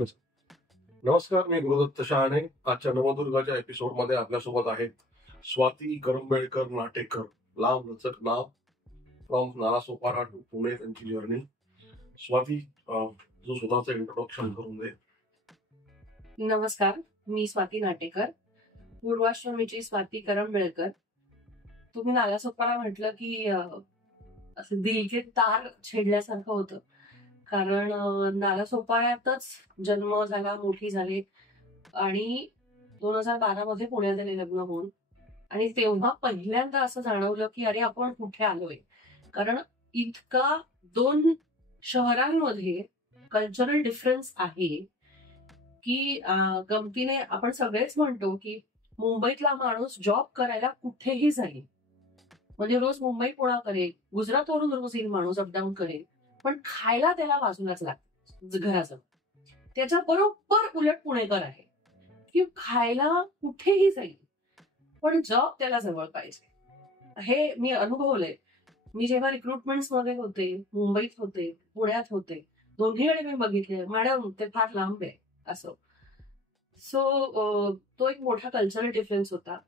नमस्कार, मी गुरुदत्त शहाणे. आजच्या नवदुर्गाच्या एपिसोडमध्ये आपल्यासोबत आहेत स्वाती करंबेळकर नाटेकर. लांब लचक नाव, फ्रॉम नालासोपारा टू पुणे त्यांची जर्नी. स्वाती, जो स्वतःचं इंट्रोडक्शन करून दे. नमस्कार, मी स्वाती नाटेकर, पूर्वाश्रमीची स्वाती करंबेळकर. तुम्ही नालासोपारा म्हटलं की असं दिलके तार छेडल्यासारखं होतं, कारण नालासोपाऱ्यातच जन्म झाला, मोठी झाले आणि 2012 मध्ये पुण्यात आले लग्न होऊन. आणि तेव्हा पहिल्यांदा असं जाणवलं की अरे आपण कुठे आलोय, कारण इतका दोन शहरांमध्ये कल्चरल डिफरन्स आहे की गमतीने आपण सगळेच म्हणतो की मुंबईतला माणूस जॉब करायला कुठेही जाईल, म्हणजे रोज मुंबई पुणा करेल, गुजरातवरून रोज येईल माणूस, अपडाऊन करेल, पण खायला त्याला बाजूलाच लागतं घराजवळ. त्याच्या बरोबर उलट पुणेकर आहे की खायला कुठेही जाईल पण जॉब त्याला जवळ पाहिजे. हे मी अनुभवलंय. मी जेव्हा रिक्रुटमेंट्स मध्ये होते, मुंबईत होते, पुण्यात होते, दोन्हीकडे मी बघितले, मॅडम ते फार लांब आहे असं. सो तो एक मोठा कल्चरल डिफरन्स होता.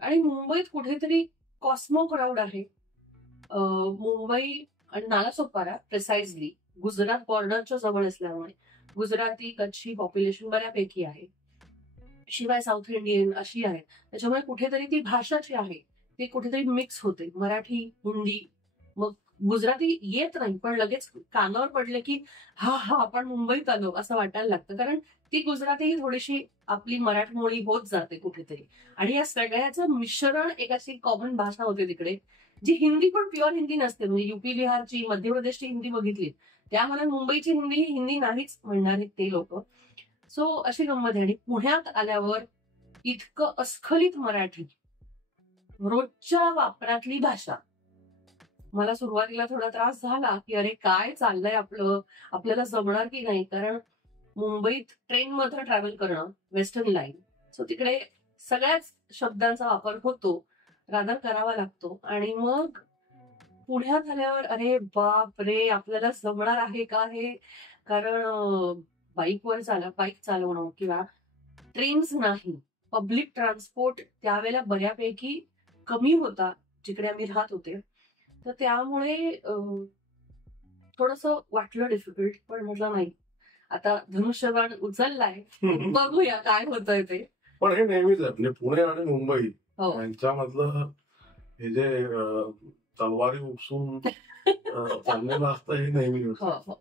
आणि मुंबईत कुठेतरी कॉस्मो क्राऊड आहे. मुंबई आणि नालासोपारा प्रिसाइजली गुजरात बॉर्डरच्या जवळ असल्यामुळे गुजराती कच्छी पॉप्युलेशन बऱ्यापैकी आहे, शिवाय साऊथ इंडियन अशी आहे. त्याच्यामुळे कुठेतरी ती भाषा जी आहे ती कुठेतरी मिक्स होते, मराठी, हिंदी. मग गुजराती येत नाही, पण लगेच कानावर पडले की हा हा आपण मुंबईत आलो असं वाटायला लागतं, कारण ती गुजराती ही थोडीशी आपली मराठमोळी होत जाते कुठेतरी. आणि या सगळ्याचं मिश्रण एक अशी कॉमन भाषा होते तिकडे, जी हिंदी पण प्युअर हिंदी नसते. म्हणजे युपी बिहारची, मध्य प्रदेशची हिंदी बघितली, त्यामध्ये मुंबईची हिंदी ही हिंदी नाहीच म्हणणारे ते लोक. सो अशी गंमत आहे. आणि पुण्यात आल्यावर इतकं अस्खलित मराठी, रोजच्या वापरातली भाषा. मला सुरुवातीला थोडा त्रास झाला की अरे काय चाललंय आपलं, आपल्याला जमणार की नाही, कारण मुंबईत ट्रेनमध्ये ट्रॅव्हल करणं, वेस्टर्न लाईन, सो तिकडे सगळ्याच शब्दांचा वापर होतो, रादर करावा लागतो. आणि मग पुण्यात आल्यावर अरे बाप रे, आपल्याला जमणार आहे का हे, कारण बाईक चालवणं किंवा ट्रेन्स नाही, पब्लिक ट्रान्सपोर्ट त्यावेळेला बऱ्यापैकी कमी होता जिकडे आम्ही राहत होते. तर त्यामुळे थोडस वाटलं डिफिकल्ट, पण म्हटलं नाही, आता धनुष्यबाण उचललाय, बघूया काय होतंय ते. पण हे नेहमीच आहे, म्हणजे पुणे आणि मुंबई यांच्यामधलं हे जे तलवारी उपसून चाललेलं असतं हे नेहमी असतं.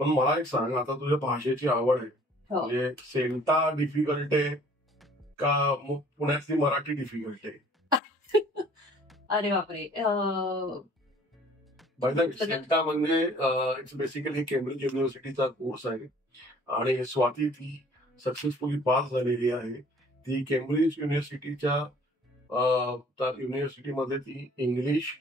पण मला एक सांग, आता तुझ्या भाषेची आवड आहे, म्हणजे सेंटा डिफिकल्ट आहे का पुण्यातली मराठी डिफिकल्ट आहे? अरे बापरे, सेंटा म्हणजे इट्स बेसिकली केम्ब्रिज युनिव्हर्सिटीचा कोर्स आहे. आणि स्वाती ती सक्सेसफुली पास झालेली आहे. ती केम्ब्रिज युनिव्हर्सिटीच्या युनिव्हर्सिटीमध्ये ती इंग्लिश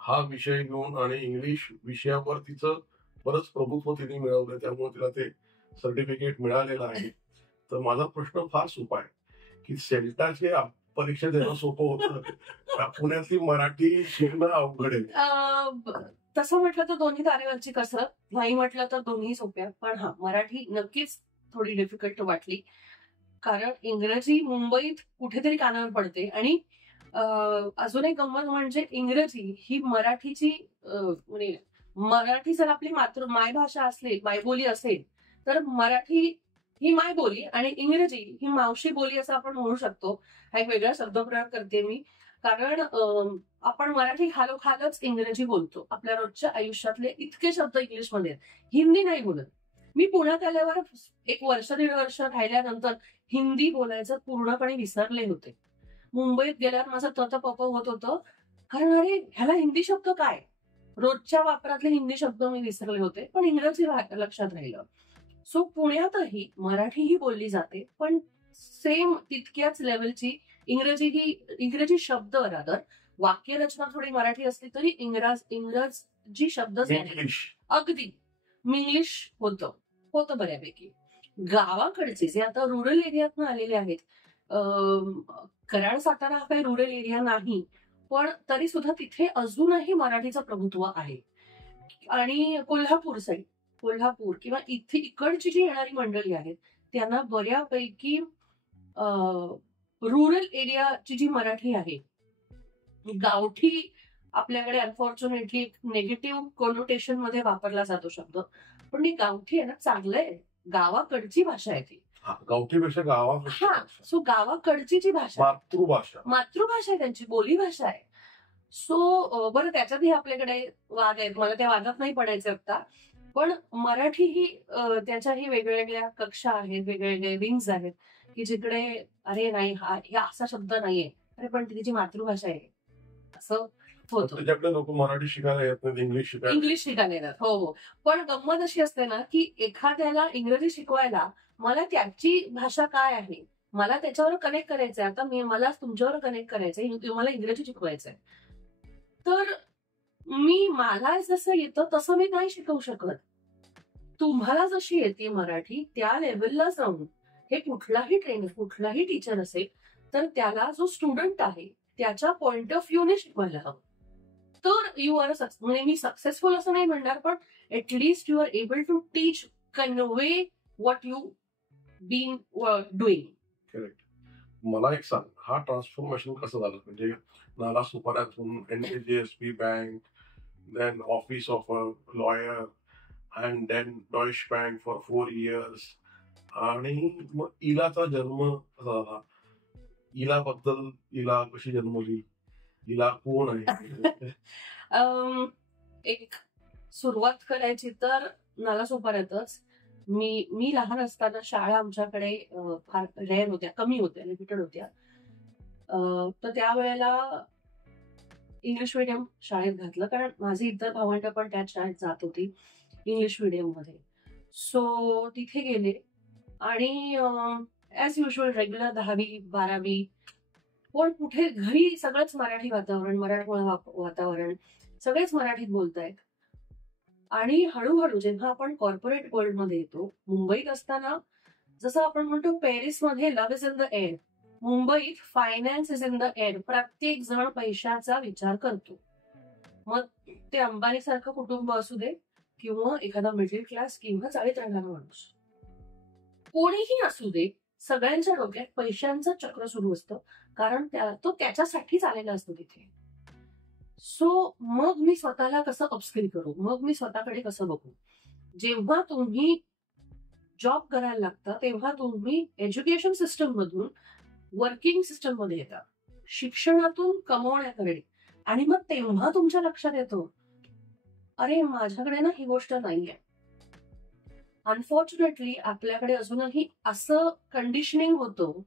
हा विषय घेऊन, आणि इंग्लिश विषयावर तिचं बरंच प्रभुत्व तिने मिळवलं, त्यामुळे तिला ते सर्टिफिकेट मिळालेलं आहे. तर माझा प्रश्न फार सोपा आहे की सेल्टाचे परीक्षा देणं सोपं होतं, पुण्यातली मराठी शिकणं अवघड आहे? तसं म्हटलं तर दोन्ही तारेवरची कसरत, नाही म्हटलं तर दोन्ही सोप्या. पण हा, मराठी नक्कीच थोडी डिफिकल्ट वाटली, कारण इंग्रजी मुंबईत कुठेतरी कानावर पडते. आणि अजून एक गंमत म्हणजे इंग्रजी ही मराठीची, म्हणजे मराठी जर आपली मायभाषा असेल, मायबोली असेल, तर मराठी ही मायबोली आणि इंग्रजी ही मावशी बोली असं आपण म्हणू शकतो. हा एक वेगळा शब्दप्रयोग करते मी, कारण आपण मराठी खालोखालच इंग्रजी बोलतो. आपल्या रोजच्या आयुष्यातले इतके शब्द इंग्लिशमध्ये, हिंदी नाही बोलत. मी पुण्यात आल्यावर एक वर्ष दीड वर्ष राहिल्यानंतर हिंदी बोलायचं पूर्णपणे विसरले होते. मुंबईत गेल्यावर माझं तत पप होत होतं, कारण अरे ह्याला हिंदी शब्द काय, रोजच्या वापरातले हिंदी शब्द मी विसरले होते, पण इंग्रजी लक्षात राहिलं. सो पुण्यातही मराठी ही बोलली जाते, पण सेम तितक्याच लेवलची इंग्रजी शब्द, रादर वाक्यरचना थोडी मराठी असली तरी इंग्रजी शब्द अगदी इंग्लिश होतं बऱ्यापैकी. गावाकडचे जे आता रुरल एरियातनं आलेले आहेत, कराड सातारा हा काही रुरल एरिया नाही, पण तरी सुद्धा तिथे अजूनही मराठीचं प्रभुत्व आहे. आणि कोल्हापूर साईड कोल्हापूर किंवा इथे इकडची जी येणारी मंडळी आहेत त्यांना बऱ्यापैकी रुरल एरियाची जी मराठी आहे, गावठी आपल्याकडे अनफॉर्च्युनेटली निगेटिव्ह कोनोटेशन मध्ये वापरला जातो शब्द, पण ती गावठी आहे ना, चांगलं आहे, गावाकडची भाषा आहे ती. गावठीपेक्षा सो गावाकडची जी भाषा, मातृभाषा आहे त्यांची, बोली भाषा आहे. सो बरं, त्याच्यातही आपल्याकडे वाद आहेत, मला त्या वादात नाही पडायचं आता, पण मराठी ही त्याच्याही वेगवेगळ्या कक्षा आहेत, वेगवेगळे विंग्स आहेत की जिकडे अरे नाही हा असा शब्द नाहीये, अरे पण तिची मातृभाषा आहे असं होतं. त्याच्याकडे लोक मराठी शिकायला येत नाही, इंग्लिश शिकायला येतात. हो, पण गंमत अशी असते ना की एखाद्याला इंग्रजी शिकवायला मला त्याची भाषा काय आहे, मला त्याच्यावर कनेक्ट करायचंय. आता मला तुमच्यावर कनेक्ट करायचंय, तुम्हाला इंग्रजी शिकवायचंय, तर मला जसं येतं तसं मी नाही शिकवू शकत. तुम्हाला जशी येते मराठी त्या लेवलला जाऊन हे कुठलाही ट्रेनर, कुठलाही टीचर असेल तर त्याला जो स्टुडंट आहे त्याच्या पॉइंट ऑफ व्ह्यूने शिकवायला हवं. तर यू आर म्हणजे मी सक्सेसफुल असं नाही म्हणणार, पण at least you are able to teach, convey what you been doing. Correct. मला एक सांग, हा ट्रान्सफॉर्मेशन कसं झालं? म्हणजे नालासोपाऱ्यातून NAJSP bank, then office of a lawyer, and then Deutsche bank for 4 years, आणि मग इलाचा जन्म कसा झाला? इलाबद्दल, इला कशी जन्मली, इला कोण आहे? एक सुरुवात करायची तर नालासोपाऱ्यातच. मी लहान असताना शाळा आमच्याकडे फार रेअर होत्या, कमी होत्या, लिमिटेड होत्या. तर त्यावेळेला इंग्लिश मिडियम शाळेत घातलं, कारण माझी इतर भावंड पण त्याच शाळेत जात होती इंग्लिश मिडियम मध्ये. सो तिथे गेले आणि ऍज युजल रेग्युलर 10वी 12वी, पण कुठे घरी सगळंच मराठी वातावरण, मराठमोळं वातावरण, सगळेच मराठीत बोलतायत. आणि हळूहळू जेव्हा आपण कॉर्पोरेट वर्ल्ड मध्ये येतो, मुंबईत असताना जसं आपण म्हणतो पॅरिस मध्ये love is in the air, मुंबईत finance is in the air. प्रत्येक जण पैशाचा विचार करतो. मग ते अंबानी सारखं कुटुंब असू दे किंवा एखादा मिडल क्लास किंवा चाळीत राहणारा माणूस, कोणीही असू दे, सगळ्यांच्या डोक्यात पैशांचं चक्र सुरू असतं, कारण तो त्याच्यासाठीच आलेला असतो तिथे. सो मग मी स्वतःला कसं अपस्किल करू, मग मी स्वतःकडे कसं बघू. जेव्हा तुम्ही जॉब करायला लागता तेव्हा तुम्ही एज्युकेशन सिस्टम मधून वर्किंग सिस्टम मध्ये येता, शिक्षणातून कमवण्याकडे, आणि मग तेव्हा तुमच्या लक्षात येतो अरे माझ्याकडे ना ही गोष्ट नाहीये. अनफॉर्च्युनेटली आपल्याकडे अजूनही असं कंडिशनिंग होतं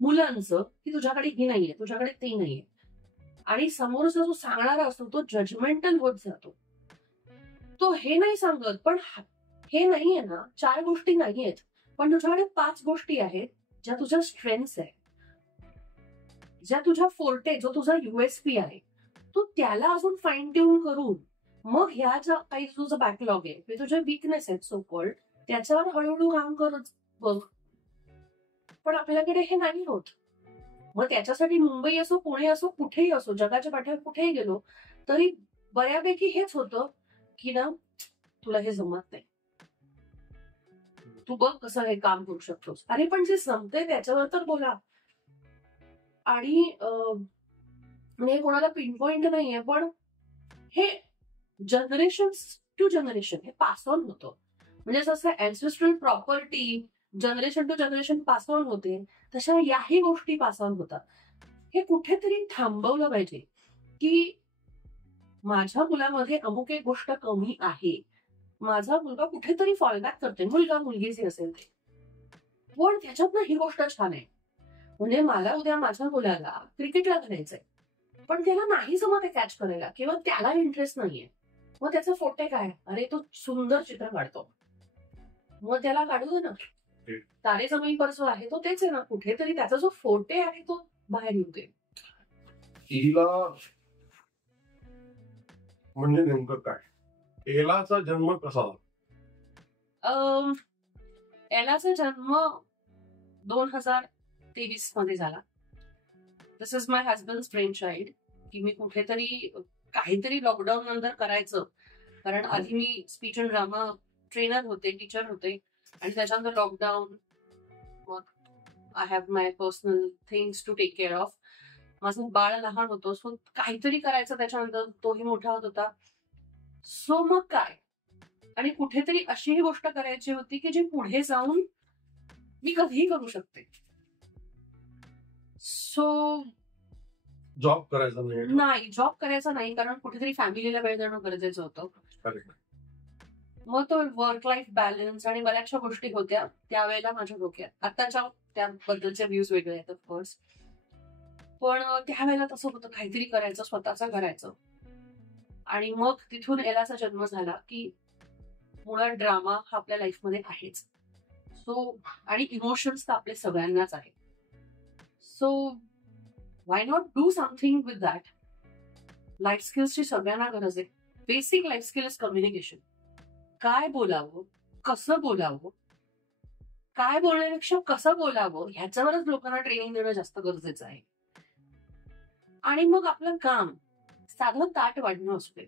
मुलांचं की तुझ्याकडे ही नाहीये, तुझ्याकडे ते नाहीये, आणि समोरचा जो सांगणारा असतो तो जजमेंटल होत जातो. तो हे नाही सांगत, पण हे नाहीये ना, 4 गोष्टी नाहीयेत, पण तुझ्याकडे 5 गोष्टी आहेत ज्या तुझ्या स्ट्रेंथ्स आहे, ज्या तुझ्या फोर्टे, जो तुझा USP आहे, तू त्याला अजून फाईन ट्यून करून मग ह्या ज्या काही तुझं बॅकलॉग आहे, ते तुझे विकनेस आहेत सो कॉल्ड, त्याच्यावर हळूहळू काम करत बघ. पण आपल्याकडे हे नाही होत. मग त्याच्यासाठी मुंबई असो, पुणे असो, कुठेही असो, जगाच्या पाठीवर कुठेही गेलो तरी बऱ्यापैकी हेच होतं की ना, तुला हे जमत नाही, तू बघ कसं हे काम करू शकतोस. अरे पण जे जमतंय त्याच्यावर तर बोला. आणि हे कोणाला पिन पॉइंट नाहीये, पण हे जनरेशन टू जनरेशन हे पास ऑन होतं. म्हणजे जसं ancestral property generation to generation pass on होते, तशा याही गोष्टी पास ऑन होतात. हे कुठेतरी थांबवलं पाहिजे की माझ्या मुलामध्ये अमुक एक गोष्ट कमी आहे, माझा मुलगा कुठेतरी फॉलबॅक करते, मुलगा मुलगी जे असेल ते, पण त्याच्यातनं ही गोष्ट छान आहे. म्हणजे मला उद्या माझ्या मुलाला क्रिकेटला घालायचंय, पण त्याला नाही जमत आहे कॅच करायला किंवा त्याला इंटरेस्ट नाहीये. मग त्याचा फोटे काय, अरे तो सुंदर चित्र काढतो, मग त्याला काढू दे ना. तारे जमीन पर जो आहे तो तेच आहे ना, कुठेतरी त्याचा जो फोटे आहे तो बाहेर येऊ दे. इला म्हणजे नेमकं काय? एलाचा जन्म कसा झाला? एलाचा जन्म 2023 मध्ये झाला. This is my husband friend child. की मी कुठेतरी काहीतरी लॉकडाऊन नंतर करायचं, कारण आधी मी स्पीच अँड ड्रामा ट्रेनर होते, टीचर होते, आणि त्याच्यानंतर लॉकडाऊन. मग I have my personal things to take care of. माझं बाळ लहान होतं, सो काहीतरी करायचं, त्याच्यानंतर तोही मोठा होत होता. सो मग काय, आणि कुठेतरी अशी ही गोष्ट करायची होती की जी पुढे जाऊन मी कधीही करू शकते. सो जॉब करायचा नाही, जॉब करायचा नाही, कारण कुठेतरी फॅमिलीला वेळ देणं गरजेचं होतं. मग तो वर्क लाईफ बॅलन्स आणि बऱ्याचशा गोष्टी होत्या त्यावेळेला माझ्या डोक्यात. आताच्या त्याबद्दलचे व्ह्यूज वेगळे आहेत ऑफकोर्स, पण त्यावेळेला तसं होतं, काहीतरी करायचं, स्वतःचं करायचं. आणि मग तिथून एलाचा जन्म झाला की मुळात ड्रामा हा आपल्या लाईफमध्ये आहेच. सो आणि इमोशन्स तर आपले सगळ्यांनाच आहे. So why not do something with that. Life स्किल्सची सगळ्यांना गरज आहे. Basic life skill is communication. काय बोलावं, कसं बोलावं, काय बोलण्यापेक्षा कसं बोलावं ह्याच्यावरच लोकांना ट्रेनिंग देणं जास्त गरजेचं आहे. आणि मग आपलं काम साधं ताट वाढणं असते.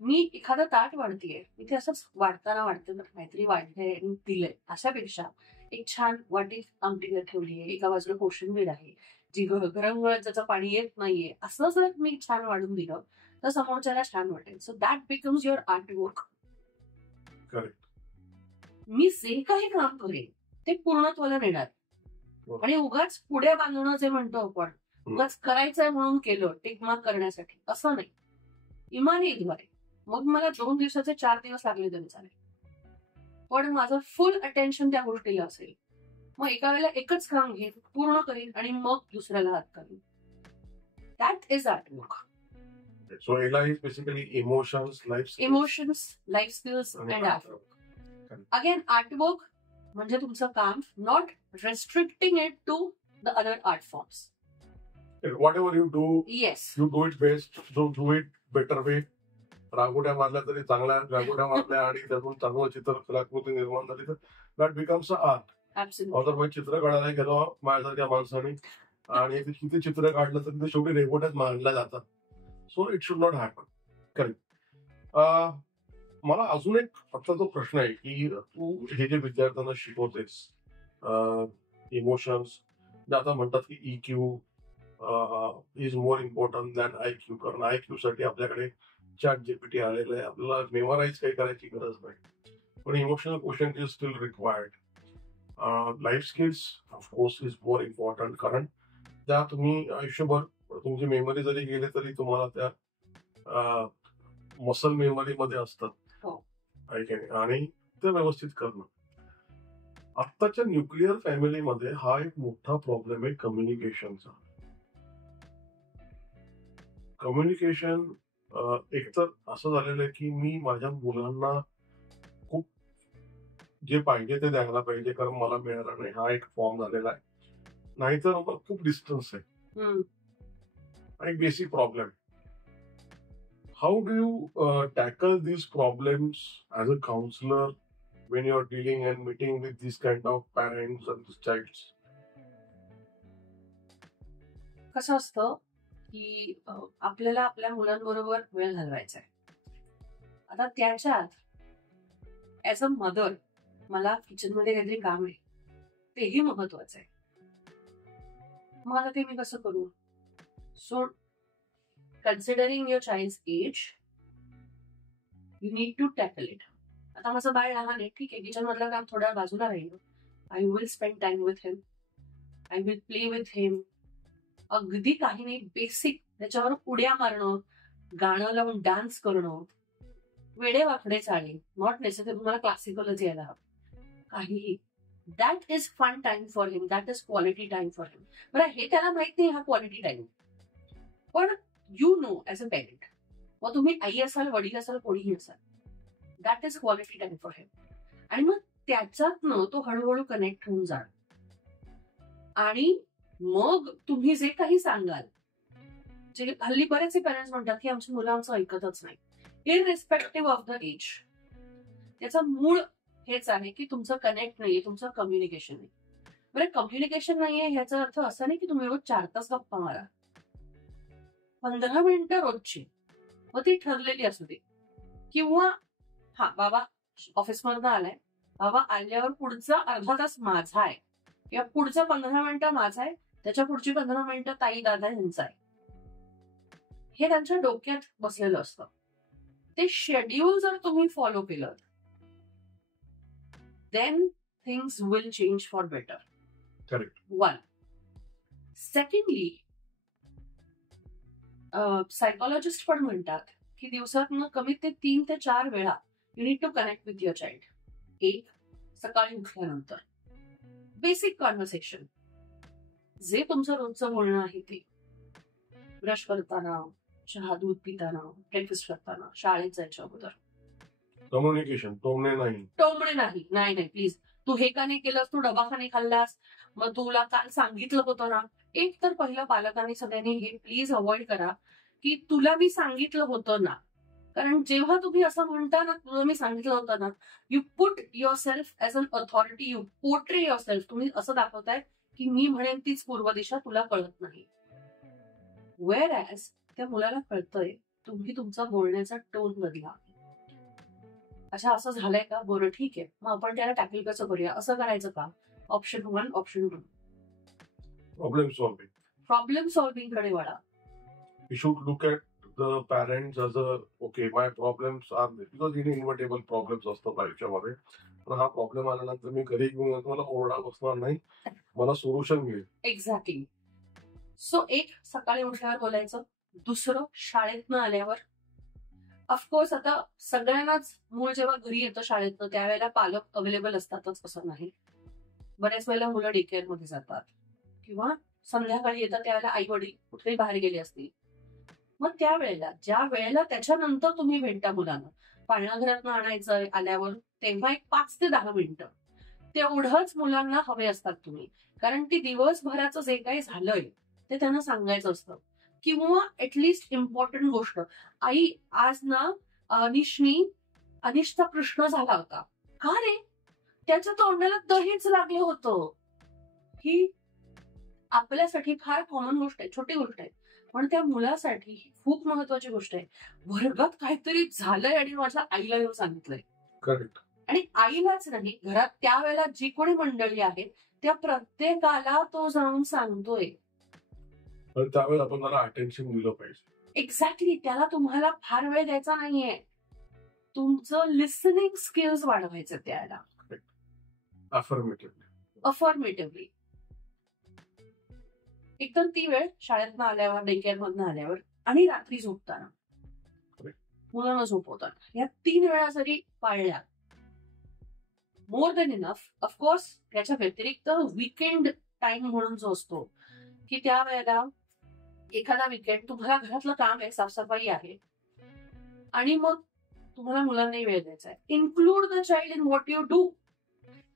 मी एखादं ताट वाढतीये, इथे असंच वाढताना वाढतं काहीतरी वाढलंय आणि दिलंय, अशापेक्षा एक छान वाटी आमटी ठेवलीये, एका बाजूला कोशिंबीर आहे, जी गरम गरम ज्याचं पाणी येत नाहीये, असं जर मी छान वाढून दिलं तर समोरच्याला छान वाटेल. So that becomes your art work. मी जे काही काम करेन ते पूर्णत्वाला नेणार. आणि उगाच पुढे बांधणं जे म्हणतो आपण, उगाच करायचंय म्हणून केलं टिक मार्क करण्यासाठी, असं नाही. इमानीद्वारे मग मला 2 दिवसाचे 4 दिवस लागले तरी चालेल, पण माझं फुल अटेन्शन त्या गोष्टीला असेल. मग एका वेळेला एकच काम घेईन, पूर्ण करीन आणि मग दुसऱ्याला हात करीन. That is art work. So ELA is basically emotions, life skills and art work. Again, art work म्हणजे तुमचं काम, not restricting it to the other art forms. Whatever you do, yes, you do it best, do it better way. रांगोळ्या मारल्या तरी चांगल्या रांगोळ्या मारल्या आणि त्यातून चांगलं चित्र कलाकृती निर्माण झाली तर that becomes a art. Otherwise चित्र काढायला गेलो माझ्यासारख्या माणसाने आणि किती चित्र काढलं तर ते शेवटी रेघोट्यात मांडल्या जातात. So it should not happen. Correct. मला अजून एक फक्त तो प्रश्न आहे की तू हे जे विद्यार्थ्यांना शिकवतेस इमोशन्स, आता म्हणतात की EQ is more important than IQ, कारण IQ साठी आपल्याकडे ChatGPT आलेलं आहे, आपल्याला मेमोराईज काही करायची गरज नाही, पण emotional question is steel required. Life skills of course is more important, कारण त्या तुम्ही आयुष्यभर तुमची मेमरी जरी गेली तरी तुम्हाला त्या मसल मेमरी मध्ये असतात आणि ते व्यवस्थित करणं. आत्ताच्या न्यूक्लिअर फॅमिलीमध्ये हा एक मोठा प्रॉब्लेम आहे कम्युनिकेशनचा. कम्युनिकेशन एकतर असं झालेलं आहे की मी माझ्या मुलांना खूप जे पाहिजे ते द्यायला पाहिजे, कारण मला मिळालं नाही, हा एक फॉर्म झालेला आहे. नाहीतर मग खूप डिस्टन्स आहे, एक basic problem. How do you tackle these problems as a counselor when you are dealing and meeting with these kind of parents and childs? कसं असतं की आपल्याला आपल्या मुलांबरोबर वेळ घालवायचा आहे. आता त्याच्यात ऍज अ मदर मला किचनमध्ये काहीतरी काम आहे, तेही महत्वाचं आहे. मग आता ते मी कसं करू? So considering your child's age, you need to tackle it. आता माझं बाळ लहान आहे, ठीक आहे, किचन मधलं काम थोड्या बाजूला राहील. I will spend time with him, I will play with him. अगदी काही नाही, बेसिक त्याच्यावर उड्या मारणं, गाणं लावून डान्स करणं, वेडे वाकडे चाळे, नॉट नेसेसरी तुम्हाला क्लासिकलच यायला हवं, काहीही. That is fun time for him, that is quality time for him. बरं, हे त्याला माहित नाही हा क्वालिटी टाइम, पण you know as a parent, मग तुम्ही आई असाल, वडील असाल, कोणीही असाल, that is quality time for him. आणि मग त्याच्यातनं तो हळूहळू कनेक्ट होऊन जाणार. आणि मग तुम्ही जे काही सांगाल, जे हल्ली बरेचसे पॅरेंट्स म्हणतात की आमची मुलं आमचं ऐकतच नाही, इररिस्पेक्टिव्ह ऑफ द एज. त्याचं मूळ हेच आहे की तुमचं कनेक्ट नाहीये, तुमचं कम्युनिकेशन नाही. बरं, कम्युनिकेशन नाहीये ह्याचा अर्थ असा नाही की तुम्ही रोज 4 तास गप्पा मारा. 15 मिनिटं रोजची, मग ती ठरलेली असू दे. किंवा हा बाबा ऑफिसमधनं आलाय, बाबा आल्यावर पुढचा अर्धा तास माझा आहे किंवा पुढचं 15 मिनिटं माझा आहे, त्याच्या पुढची 15 मिनिटं ताई दादा यांचा आहे, हे त्यांच्या डोक्यात बसलेलं असतं. ते शेड्यूल जर तुम्ही फॉलो केलं then things will change for better. Correct. One. Secondly, psychologist पण म्हणतात की दिवसातनं कमीत ते 3 ते 4 वेळा you need to connect with your child. एक, सकाळी उठल्यानंतर बेसिक कॉन्व्हर्सेशन, जे तुमचं रोजचं बोलणं आहे ते, ब्रश करताना, चहा दूध पिताना, ब्रेकफास्ट करताना, शाळेत जायच्या अगोदर. कम्युनिकेशन, टोमणे नाही. नाही प्लीज. तू हे का नाही केलंस, तू डबा का नाही खाल्लास, मग तुला काल सांगितलं होतं ना. एक तर पहिलं पालकांनी सगळ्यांनी हे प्लीज अवॉइड करा की तुला मी सांगितलं होतं ना. कारण जेव्हा तुम्ही असं म्हणता ना, तुला मी सांगितलं होतं ना, you put your self as an authority, you portray your self. तुम्ही असं दाखवताय की मी म्हणेन तीच पूर्व दिशा, तुला कळत नाही. वेअर ऍज त्या मुलाला कळतंय तुम्ही तुमचा बोलण्याचा टोन बदला. अच्छा असं झालंय का, बरं ठीक आहे, मग आपण त्याला टॅकल कसं करूया, असं करायचं का. ऑप्शन 1, ऑप्शन 2, प्रॉब्लेम सॉल्व्हिंग कडे वळा. You should look at the parents as a, okay, my problems are there. Because inevitable problems असतात आयुष्यामध्ये. पण हा प्रॉब्लेम आल्यानंतर मी घरी घेऊन मला ओरडा बसणार नाही, मला सोल्युशन मिळेल. एक्झॅक्टली. सो एक, सकाळी उठल्यावर बोलायचं. दुसरं, शाळेतनं आल्यावर. ऑफकोर्स आता सगळ्यांनाच मूळ जेव्हा घरी येतं शाळेतनं त्यावेळेला पालक अवेलेबल असतातच असं नाही. बऱ्याच वेळेला मुलं डे केअर मध्ये जातात किंवा संध्याकाळी येतात त्यावेळेला आई वडील कुठेही बाहेर गेले असतील. मग त्यावेळेला ज्या वेळेला त्याच्यानंतर तुम्ही भेटता मुलांना, पाळणाघरातनं आणायचं आल्यावर, तेव्हा एक 5 ते 10 मिनिटं तेवढंच मुलांना हवे असतात तुम्ही. कारण ती दिवसभराचं जे काही झालंय ते त्यांना सांगायचं असतं. किंवा ऍटलिस्ट इम्पॉर्टंट गोष्ट, आई आज ना अनिशचा प्रश्न झाला होता. का रे, त्याच्या तोंडाला दहीच लागलं होतं. ही आपल्यासाठी फार कॉमन गोष्ट आहे, छोटी गोष्ट आहे, पण त्या मुलासाठी ही खूप महत्वाची गोष्ट आहे. वर्गात काहीतरी झालंय आणि माझ्या आईला येऊन सांगितलंय. करेक्ट. आणि आईलाच नाही, घरात त्यावेळेला जी कोणी मंडळी आहेत त्या प्रत्येकाला तो जाऊन सांगतोय. पण त्यावेळेस आपण त्याला अटेन्शन दिलं पाहिजे. एक्झॅक्टली. त्याला तुम्हाला फार वेळ द्यायचा नाहीये, तुमचं लिसनिंग स्किल्स वाढवायचं त्याला. अफर्मेटिव्हली. एकदम ती वेळ शाळेतनं आल्यावर, डे केअर मधनं आल्यावर आणि रात्री झोपताना, मुलांना झोपवताना, या 3 वेळा जरी पाळल्या मोर देन इनफ. ऑफकोर्स याच्या व्यतिरिक्त वीकेंड टाइम म्हणून जो असतो की त्या वेळेला एखादा वीकेंड तुम्हाला घरातलं काम आहे, साफसफाई आहे आणि मग तुम्हाला मुलांनाही वेळ द्यायचा आहे. Include the child in what you do.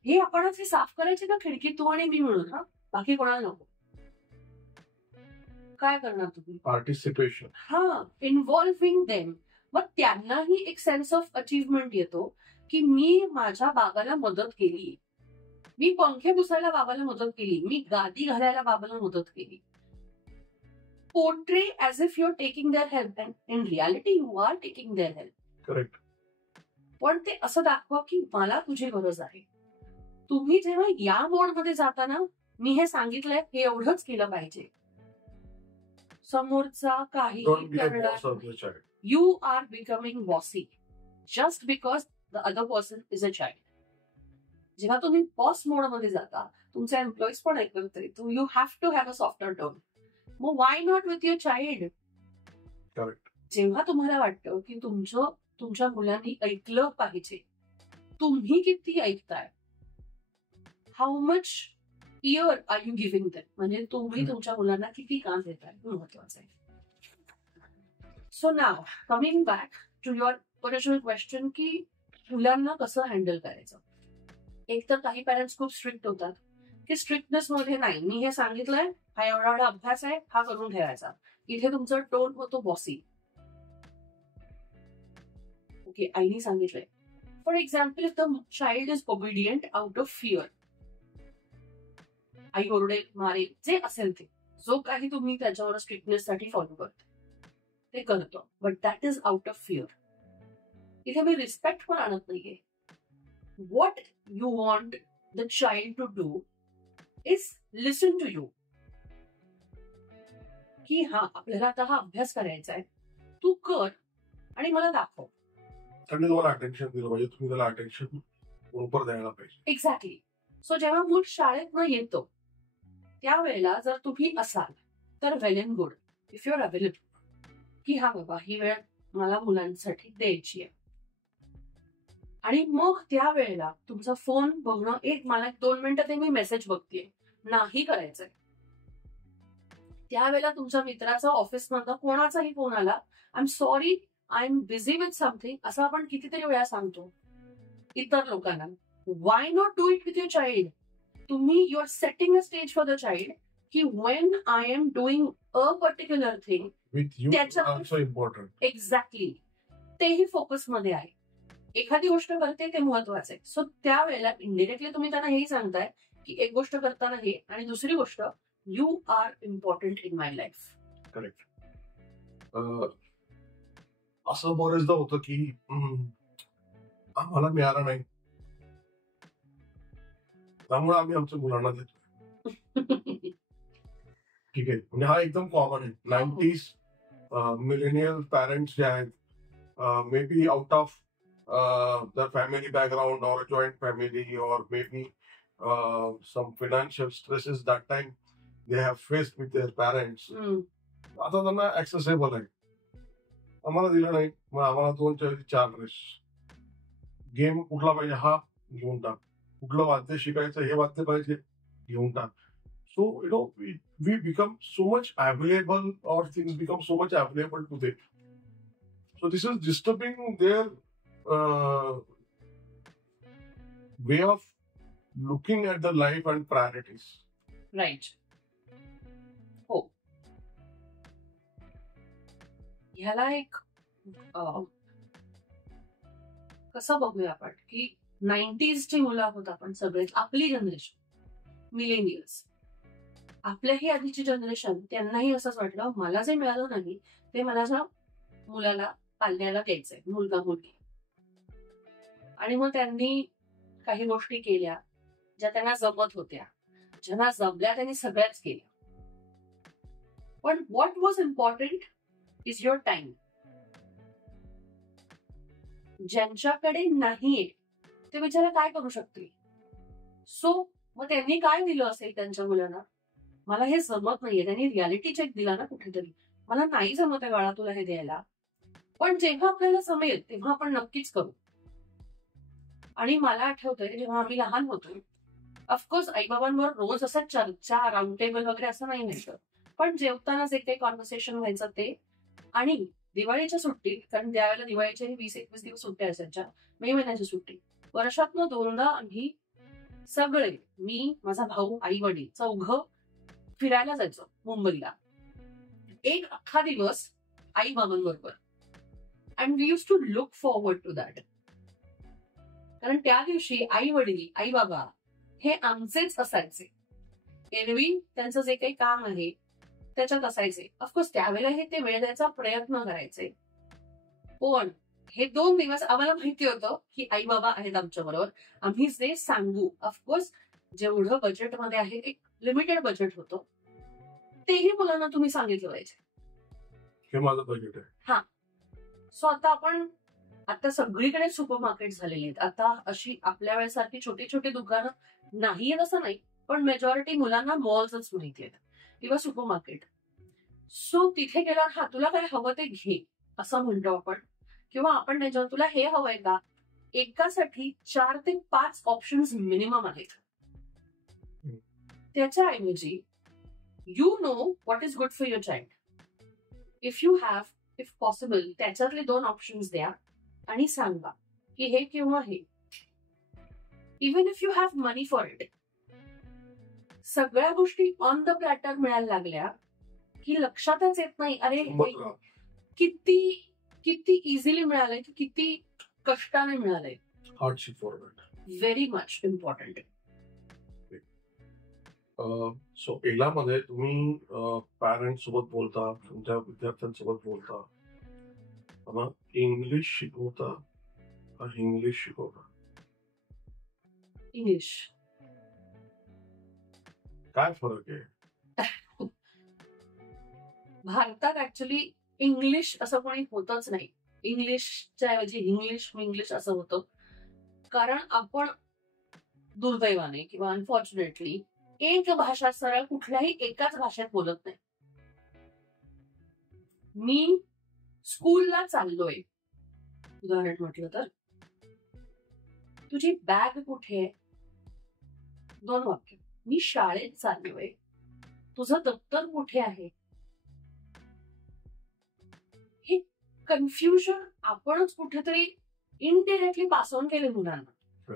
हे आपणच हे साफ करायचे ना खिडकी, तू आणि मी मिळून, हा, बाकी कोणाला नको. काय करणार तुम्ही, पार्टिसिपेशन. हा, इन्व्हॉल्विंग देम. मग त्यांनाही एक सेन्स ऑफ अचीवमेंट येतो की मी माझ्या बाबाला मदत केली, मी पंखे पुसायला बाबाला मदत केली, मी गादी घालायला बाबाला मदत केली. Portray as if you are taking their help, and in reality you are taking their help. Correct. पण ते असं दाखवा की मला तुझी गरज आहे. तुम्ही जेव्हा या मोड मध्ये जाताना, मी हे सांगितलंय हे एवढंच केलं पाहिजे, समोरचा काही करणार, you are becoming bossy just because the other person is a child. जेव्हा तुम्ही बॉस मोड मध्ये जाता, तुमचे एम्प्लॉईज पण ऐकत you have to have a softer tone. मग why not with your child. जेव्हा तुम्हाला वाटतं की तुमच्या मुलांनी ऐकलं पाहिजे, तुम्ही किती ऐकताय, how much ear are you giving them, म्हणजे तुम्ही तुमच्या मुलांना किती कान देताय, महत्वाचं आहे. So now coming back to your original question की मुलांना कसं हँडल करायचं. एक तर काही पॅरेंट्स खूप स्ट्रिक्ट होतात की स्ट्रिक्टनेस मध्ये नाही, मी हे सांगितलंय, हा एवढा अभ्यास आहे, हा करून ठेवायचा. इथे तुमचा टोन होतो बॉसी. ओके, आईने सांगितलंय. For example, if the child is obedient out of fear, आई ओरडे मारेल जे असेल ते, जो काही तुम्ही त्याच्यावर स्ट्रिक्टनेस साठी फॉलो करतो ते करतो, but that is out of fear. इथे मी रिस्पेक्ट पण आणत नाहीये. What you want the child to do is listen to you. की हा आपल्याला आता हा अभ्यास करायचा आहे, तू कर आणि मला दाखव. त्यांनी तुम्हाला अटेन्शन दिलं पाहिजे, तुम्ही त्याला अटेन्शन बरोबर द्यायला पाहिजे. एक्झॅक्टली. सो जेव्हा मूल शाळेतनं येतो त्यावेळेला जर तुम्ही असाल तर well and good, if you are available, की हा बाबा ही वेळ मला मुलांसाठी द्यायची आहे. आणि मग त्यावेळेला तुमचा फोन बघणं, मला 2 मिनिटं ते मी मेसेज बघतेय, नाही करायचंय. त्यावेळेला तुमच्या मित्राचा, ऑफिसमधनं कोणाचाही फोन आला, I am sorry, I am busy with something, असं आपण कितीतरी वेळा सांगतो इतर लोकांना. Why not do it with your child? तुम्ही you are setting a stage for the child की when I am doing a particular thing, important. Exactly, तेही फोकस मध्ये आहे. एखादी गोष्ट करते ते महत्वाचं आहे. सो त्यावेळेला इनडिरेक्टली तुम्ही त्यांना हेही सांगताय की एक गोष्ट करताना हे, आणि दुसरी गोष्ट, you are important in my life. Correct. असं बरेचदा होतं की आम्हाला मिळालं नाही, त्यामुळे आम्ही आमच्या मुलांना देतो. ठीक आहे, म्हणजे हा एकदम कॉमन आहे. 90s मिलेनियल पॅरेंट्स जे आहेत, may be out of their family background or a joint family, or maybe some financial stresses that time they have faced with their parents. आता त्यांना ऍक्सेसेबल आहे. आम्हाला दिलं नाही, मग आम्हाला 2-4 रेस. गेम कुठला पाहिजे, हा घेऊन टाक. कुठलं वाद्य शिकायचं, हे वाद्य पाहिजे, घेऊन टाक. So we become so much available, or things become so much available to them. So this is disturbing their way of looking at the life and priorities. Right. हो. ह्याला एक कसं बघूया आपण की 90s ची मुलं आहोत आपण सगळेच, आपली जनरेशन, मिलेनियल्स, आपल्याही आधीची जनरेशन, त्यांनाही असंच वाटलं मला जे मिळालं नाही ते माझ्या मुलाला पालण्याला द्यायचंय, मुलगा मुलगी. आणि मग त्यांनी काही गोष्टी केल्या ज्या त्यांना जमत होत्या, ज्यांना जमल्या त्यांनी सगळ्याच केल्या. पण what was important is your time. ज्यांच्याकडे नाहीये ते बिचारे काय करू शकतील? सो मग त्यांनी काय दिलं असेल त्यांच्या मुलांना? मला हे जमत नाहीये. त्यांनी रियालिटी चेक दिला ना कुठेतरी, मला नाही जमत आहे बाळा तुला हे द्यायला, पण जेव्हा आपल्याला जमेल तेव्हा आपण नक्कीच करू. आणि मला आठवतंय जेव्हा आम्ही लहान होतो, ऑफकोर्स आईबाबांवर रोज असं चर्चा, राऊंड टेबल वगैरे असं नाही व्हायचं, पण जेवताना जे काही कॉन्व्हर्सेशन व्हायचं ते. आणि दिवाळीच्या सुट्टीत, कारण त्यावेळेला दिवाळीच्या 20-21 दिवस सुट्ट्या असायच्या, मे महिन्याची सुट्टी, वर्षातनं 2दा आम्ही सगळे, मी, माझा भाऊ, आई वडील, चौघं फिरायला जायचो मुंबईला. एक अख्खा दिवस आई बाबांबरोबर. And we use to look forward to that. कारण त्या दिवशी आई वडील, आई बाबा हे आमचेच असायचे. एरवी त्यांचं जे काही काम आहे त्याच्यात असायचे. ऑफकोर्स त्यावेळेला हे ते वेळ द्यायचा प्रयत्न करायचे, पण हे 2 दिवस आम्हाला माहिती होतं की आई बाबा आहेत आमच्या बरोबर, आम्ही जे सांगू. ऑफकोर्स जेवढं बजेटमध्ये आहे, एक लिमिटेड बजेट होतं, तेही मुलांना तुम्ही सांगितलं पाहिजे, हे माझं बजेट आहे. हा. सो आता सगळीकडे सुपरमार्केट झालेली आहेत. आता अशी आपल्या वेळेसारखी छोटी छोटी दुकानं नाहीये असं नाही, पण मेजॉरिटी मुलांना मॉल्सच माहिती आहेत किंवा सुपरमार्केट. सो तिथे गेल्यावर हा तुला काय हवं ते घे असं म्हणतो आपण, किंवा आपण त्याच्यावर तुला हे हवंय का, एकासाठी 4 ते 5 ऑप्शन्स मिनिमम आहेत. त्याच्याऐवजी you know what is good for your child. If possible त्याच्यातले 2 ऑप्शन्स द्या आणि सांगा की हे किंवा हे. Even if you have money for it. सगळ्या गोष्टी ऑन द प्लॅटर मिळायला लागल्या की लक्षातच येत नाही, अरे किती इझिली मिळालंय, किती कष्टाने मिळालंय. Hardship forward, very much important. So मध्ये तुम्ही पॅरेंट्स सोबत बोलता, तुमच्या विद्यार्थ्यांसोबत बोलता, इंग्लिश शिकवता, इंग्लिश शिकवता. इंग्लिश. काय फरक आहे? भारतात ऍक्च्युली इंग्लिश असं कोणी होतच नाही. इंग्लिशच्या ऐवजी इंग्लिश असं होतं. कारण आपण दुर्दैवाने किंवा अनफॉर्च्युनेटली एक भाषा सरळ कुठल्याही एकाच भाषेत बोलत नाही. मी स्कूलला चाललोय उदाहरण म्हटलं तर, तुझी बॅग कुठे आहे? 2 वाक्य. मी शाळेत चाललोय, तुझं दप्तर कुठे आहे? हे कन्फ्युजन आपणच कुठेतरी इनडिरेक्टली पास ऑन केले मुलांना.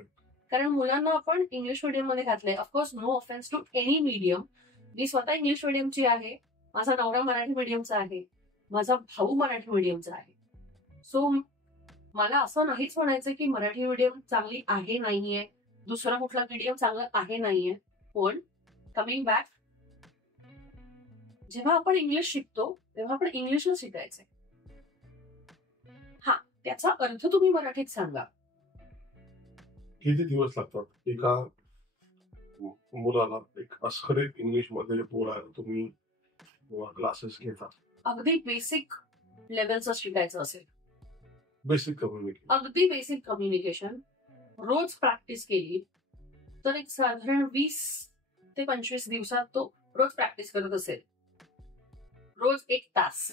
कारण मुलांना आपण इंग्लिश मीडियम मध्ये घातलंय. Of course no offence to any medium. मी स्वतः इंग्लिश मीडियमची आहे, माझा नवरा मराठी मीडियमचा आहे, माझा भाऊ मराठी मीडियमचा आहे. सो मला असं नाहीच म्हणायचं की मराठी मीडियम चांगली आहे नाहीये, दुसरा कुठला मीडियम चांगला आहे नाहीये. पण कमिंग बॅक, जेव्हा आपण इंग्लिश शिकतो तेव्हा आपण इंग्लिशच शिकायचंय. हा, त्याचा अर्थ तुम्ही मराठीत सांगा. किती दिवस लागतात एका मुलाला एक अस्खलित इंग्लिश मध्ये बोलायला तुम्ही क्लासेस घेता? अगदी बेसिक लेवलचं शिकायचं असेल, बेसिक कम्युनिकेशन, अगदी बेसिक कम्युनिकेशन रोज प्रॅक्टिस केली तर एक साधारण 20 ते 25 दिवसात तो रोज प्रॅक्टिस करत असेल, रोज 1 तास.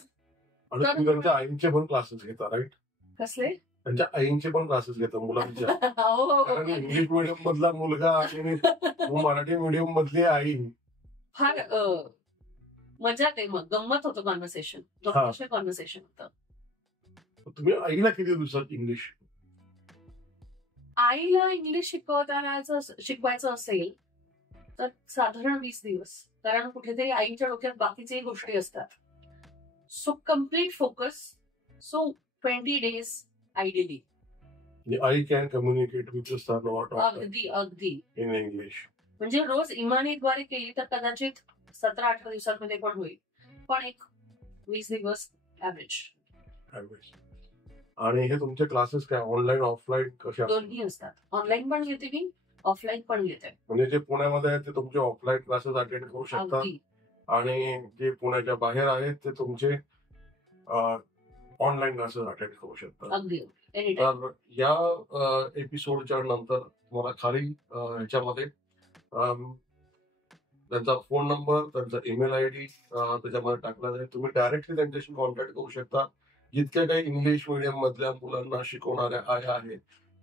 आणि तुम्ही त्यांच्या आईंचे पण क्लासेस घेता, राईट? कसले? त्यांच्या आईंचे पण क्लासेस घेता मुलांच्या? कारण हो. इंग्लिश मीडियम मधला मुलगा आणि मराठी मीडियम मधली आई फार मजात आहे, मग गंमत होतं कॉन्व्हर्सेशन, कॉन्व्हर्सेशन होतं. तुम्ही आईला किती दिवसात इंग्लिश? आईला इंग्लिश शिकवायचं असेल तर साधारण 20 दिवस. कारण कुठेतरी आईच्या डोक्यात बाकीच्याही गोष्टी असतात. So complete focus. So 20 days ideally. I can communicate with अगदी अगदी इन इंग्लिश. म्हणजे रोज इमानीद्वारे केली तर कदाचित 17-18 दिवसांमध्ये पण होईल, पण एक 20 दिवस ऍव्हरेज. आणि हे तुमचे क्लासेस काय ऑनलाईन ऑफलाईन कसे? दोन्ही असतात. ऑनलाईन पण घेते मी, ऑफलाईन पण घेते. म्हणजे जे पुण्यामध्ये आहेत ते तुमचे ऑफलाईन क्लासेस अटेंड करू शकता, आणि जे पुण्याच्या बाहेर आहेत ते तुमचे ऑनलाईन क्लासेस अटेंड करू शकता. तर या एपिसोडच्या नंतर तुम्हाला खाली ह्याच्यामध्ये त्यांचा फोन नंबर, त्यांचा ईमेल आयडी त्याच्यामध्ये टाकला जाईल. तुम्ही डायरेक्टली त्यांच्याशी कॉन्टॅक्ट करू शकता. जितक्या काही इंग्लिश मीडियम मधल्या मुलांना शिकवणाऱ्या आया आहेत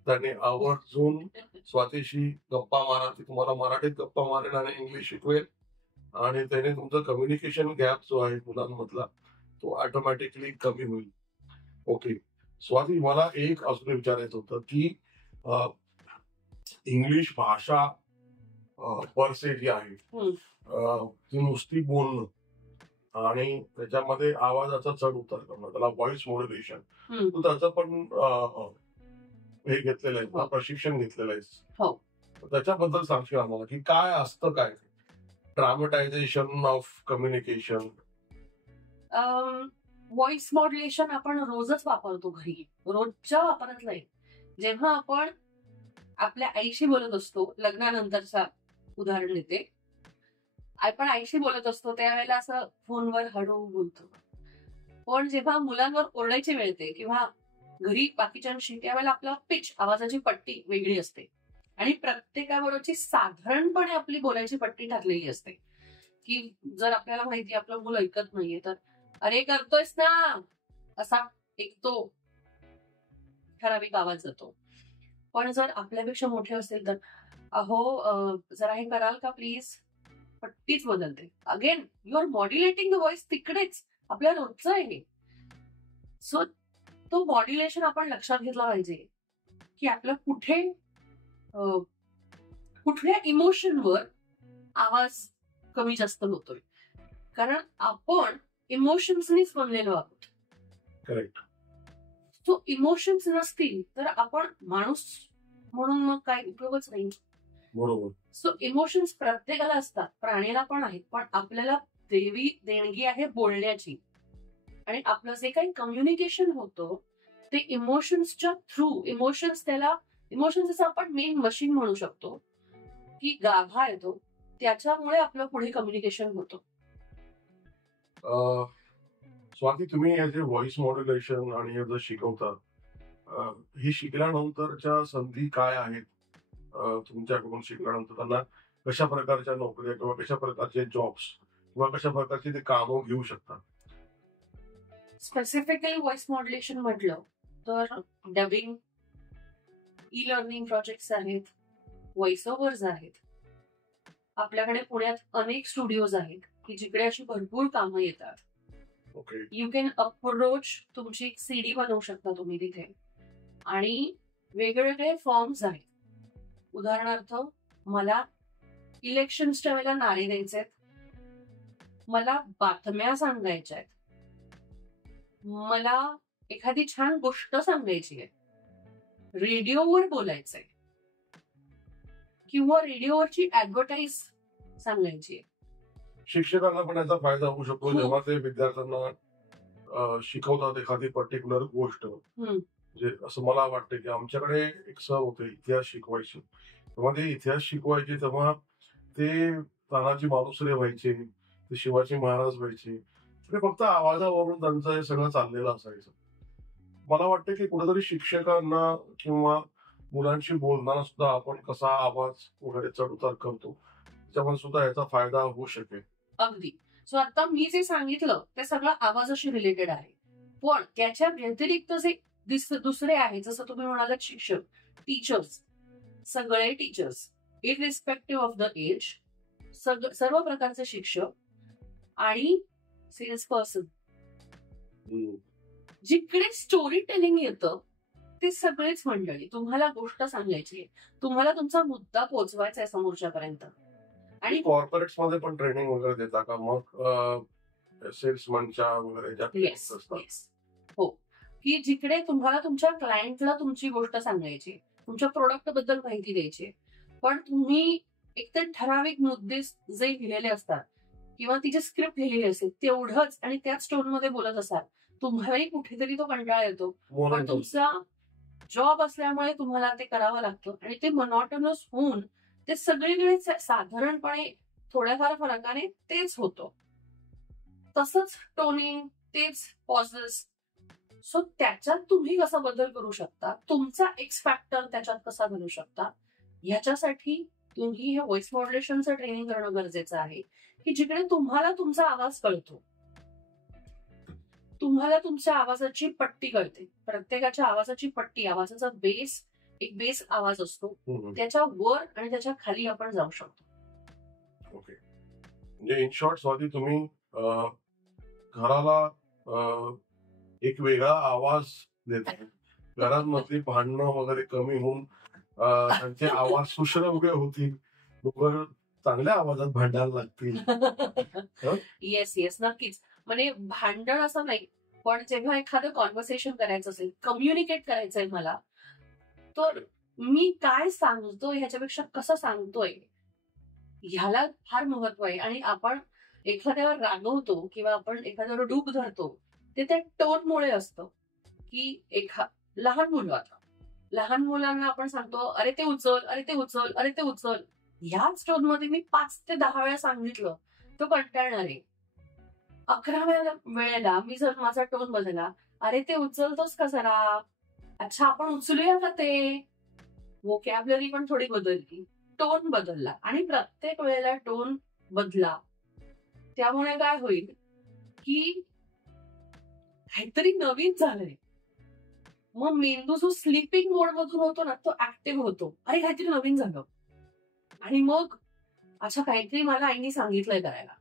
त्यांनी आवर्जून स्वातीशी गप्पा मारा. ती तुम्हाला मराठीत गप्पा मारेल आणि इंग्लिश शिकवेल, आणि त्याने तुमचं कम्युनिकेशन गॅप जो आहे मुलांमधला तो ऑटोमॅटिकली कमी होईल. ओके स्वाती, मला एक अजून विचारायचं होतं की इंग्लिश भाषा परसे जी आहे ती नुसती बोलणं आणि त्याच्यामध्ये आवाजाचा चढ उतार करणं, त्याला व्हॉइस मॉड्युलेशन, तू त्याचं पण हे घेतलेलं आहे, प्रशिक्षण घेतलेलं आहे. त्याच्याबद्दल सांगशील आम्हाला की काय असतं, काय ड्रामटायझेशन ऑफ कम्युनिकेशन? व्हॉइस मॉड्युलेशन आपण रोजच वापरतो घरी, रोजच्या वापरात नाही. जेव्हा आपण आपल्या आईशी बोलत असतो, लग्नानंतरचा उदाहरण देते, आपण आईशी बोलत असतो त्यावेळेला असं फोनवर हळू बोलतो. पण जेव्हा मुलांवर ओरडायची वेळ येते किंवा घरी बाकीच्यांशी, त्यावेळेला आपला पिच, आवाजाची पट्टी वेगळी असते, आणि प्रत्येकाबरोबरची साधारणपणे आपली बोलायची पट्टी ठरलेली असते. की जर आपल्याला माहिती आपलं मुलं ऐकत नाहीये तर अरे करतोयस ना, असा एक तो ठराविक आवाज जातो. पण जर आपल्यापेक्षा मोठे असेल तर अहो जरा हे कराल का प्लीज, पट्टीच बदलते. Again you are modulating the voice, तिकडेच आपल्या रोजचं आहे. सो तो मॉड्युलेशन आपण लक्षात घेतला पाहिजे की आपलं कुठल्या इमोशनवर आवाज कमी जास्त होतोय, कारण आपण इमोशन्सनीच बनलेलो आहोत. करेक्ट. सो इमोशन्स नसतील तर आपण माणूस म्हणून मग काय उपयोगच नाही. बरोबर. सो इमोशन्स प्रत्येकाला असतात, प्राण्याला पण आहेत, पण आपल्याला देवी देणगी आहे बोलण्याची, आणि आपलं जे काही कम्युनिकेशन होतं ते इमोशन्सच्या थ्रू, इमोशन्स आपण मेन मशीन म्हणू शकतो, की गाभा येतो, त्याच्यामुळे आपलं पुढे कम्युनिकेशन होतं. स्वाती, तुम्ही हे जे व्हॉइस मॉड्युलेशन आणि हे जे शिकवता, हे शिकल्यानंतरच्या संधी काय आहेत? तुमच्याकडून शिकल्यानंतर त्यांना कशा प्रकारच्या नोकऱ्या किंवा कशा प्रकारचे जॉब्स किंवा कशा प्रकारची ते कामं घेऊ शकतात? स्पेसिफिकली व्हॉइस मॉड्युलेशन म्हटलं तर डबिंग, ई लर्निंग प्रोजेक्ट्स आहेत, व्हॉइस ओव्हर्स आहेत. आपल्याकडे पुण्यात अनेक स्टुडिओज आहेत की जिकडे अशी भरपूर कामं येतात. ओके. यू कॅन अप्रोच, तुमची एक CD बनवू शकता तुम्ही तिथे. आणि वेगवेगळे फॉर्म्स आहेत. उदाहरणार्थ, मला इलेक्शन्सच्या वेळेला नारे द्यायचे आहेत, मला बातम्या सांगायच्या आहेत, मला एखादी छान गोष्ट सांगायची आहे, रेडिओवर बोलायचंय किंवा रेडिओवरची ऍडव्हर्टाईज सांगायची आहे. शिक्षकांना पण याचा फायदा होऊ शकतो जेव्हा ते विद्यार्थ्यांना शिकवतात एखादी पर्टिक्युलर गोष्ट. म्हणजे असं मला वाटतं की आमच्याकडे एक सर होते, इतिहास शिकवायचे. तेव्हा ते इतिहास शिकवायचे तेव्हा ते तानाजी मालुसरे व्हायचे, ते शिवाजी महाराज व्हायचे. ते फक्त आवाजावरून त्यांचं हे सगळं चाललेलं असायचं. मला वाटतं की कुठेतरी शिक्षकांना किंवा मुलांशी बोलताना सुद्धा आपण कसा आवाज वगैरे चढ-उतार करतो, त्याच्यामध्ये सुद्धा याचा फायदा होऊ शकेल. अगदी. सो आता मी जे सांगितलं ते सगळं आवाजाशी रिलेटेड आहे. पण त्याच्या व्यतिरिक्त जे दुसरे आहे, जसं तुम्ही म्हणालात शिक्षक, टीचर्स, सगळे टीचर्स इररिस्पेक्टिव्ह ऑफ द एज, सर्व प्रकारचे शिक्षक आणि सेल्स पर्सन, जिकडे स्टोरी टेलिंग येतं ते सगळेच मंडळी. तुम्हाला गोष्ट सांगायची आहे, तुम्हाला तुमचा मुद्दा पोहोचवायचा आहे समोरच्यापर्यंत. आणि कॉर्पोरेट्स मध्ये पण ट्रेनिंग वगैरे देता का मग सेल्समनच्या वगैरे? येस, हो. की जिकडे तुम्हाला तुमच्या क्लायंटला तुमची गोष्ट सांगायची, तुमच्या प्रोडक्ट बद्दल माहिती द्यायची, पण तुम्ही एकतर ठराविक मुद्दे जे लिहिलेले असतात किंवा ती जी स्क्रिप्ट लिहिलेली असते तेवढंच आणि त्याच टोन मध्ये बोलत असाल, तुम्हालाही कुठेतरी तो कंटाळा येतो. पण तुमचा जॉब असल्यामुळे तुम्हाला ते करावं लागतं आणि ते मोनोटोनस होऊन ते सगळीकडे साधारणपणे थोड्याफार फरकाने तेच होतं. तसंच टोनिंग, तेच पॉजेस. सो त्याच्यात तुम्ही कसा बदल करू शकता, तुमचा एक्स फॅक्टर त्याच्यात कसा घालू शकता, ह्याच्यासाठी तुम्ही हे व्हॉइस मॉड्युलेशनचं ट्रेनिंग करणं गरजेचं आहे की जिकडे तुम्हाला तुमचा आवाज कळतो, तुम्हाला तुमच्या आवाजाची पट्टी कळते. प्रत्येकाच्या आवाजाची पट्टी, आवाजाचा बेस, एक बेस आवाज असतो, त्याच्या वर आणि त्याच्या खाली आपण जाऊ शकतो. ओके. म्हणजे इन शॉर्ट स्वाती, तुम्ही घराला एक वेगळा आवाज देता. घरांमधली भांडणं वगैरे कमी होऊन त्यांचे आवाज सुश्रव्य होतील, लोक चांगल्या आवाजात भांडायला लागतील. येस, नक्कीच. म्हणजे भांडण असं नाही, पण जेव्हा एखादं कॉन्व्हर्सेशन करायचं असेल, कम्युनिकेट करायचंय मला, तर मी काय सांगतोय ह्याच्यापेक्षा कसं सांगतोय ह्याला फार महत्व आहे. आणि आपण एखाद्यावर रागवतो किंवा आपण एखाद्यावर डूब धरतो ते त्या टोनमुळे असतं. की लहान मुलांना आपण सांगतो, अरे ते उचल, अरे ते उचल, अरे ते उचल. ह्याच टोन मध्ये मी 5 ते 10 वेळा सांगितलं तो कंटाळणार आहे. 11व्या वेळेला मी जर माझा टोन बदलला, अरे ते उचलतोस का जरा, अच्छा आपण उचलूया का, ते व्होकॅब्युलरी पण थोडी बदलली, टोन बदलला. आणि प्रत्येक वेळेला टोन बदला, त्यामुळे काय होईल की काहीतरी नवीन झालंय. मग मेंदू जो स्लीपिंग मोड मधून होतो ना, तो ऍक्टिव्ह होतो, अरे काहीतरी नवीन झालं. आणि मग अच्छा काहीतरी मला आईने सांगितलंय करायला,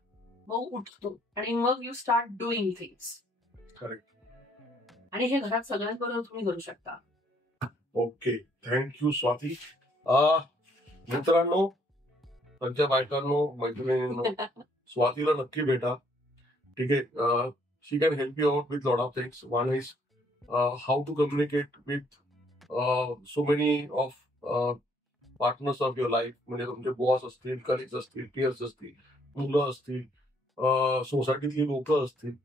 मग उठतो आणि मग you start doing things. Correct. आणि हे घरात सगळ्यांबरोबर तुम्ही करू शकता. Okay, thank you Swati. मित्रांनो, त्यांच्या बायकांनो, मैत्रिणींनो, स्वातीला नक्की भेटा. ठीक आहे. She can help you out with lot of things. One is how to communicate with so many of partners of your life. म्हणजे तुमचे बॉस असतील, कलिग्स असतील, पियर्स असतील, मुलं असतील, सोसायटीतली लोक असतील.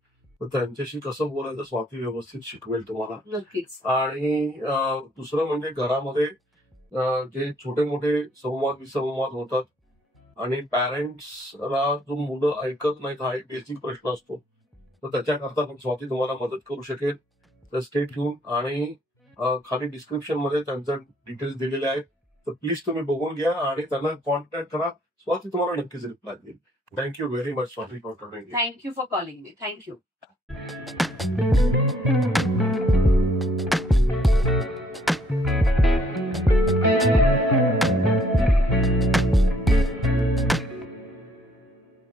तर त्यांच्याशी कसं बोलायचं स्वाती व्यवस्थित शिकवेल तुम्हाला. नक्कीच. आणि दुसरं म्हणजे घरामध्ये जे छोटे मोठे संवाद विसंवाद होतात आणि पॅरेंट्सला जो मुलं ऐकत नाहीत हा एक बेसिक प्रश्न असतो, तर त्याच्याकरता पण स्वाती तुम्हाला मदत करू शकेल. तर स्टे ट्यून. आणि खाली डिस्क्रिप्शन मध्ये त्यांचं डिटेल्स दिलेले आहेत, तर प्लीज तुम्ही बघून घ्या आणि त्यांना कॉन्टॅक्ट करा. स्वाती तुम्हाला नक्कीच रिप्लाय देईल. Thank you very much Swati for coming. Thank you for calling me. Thank you.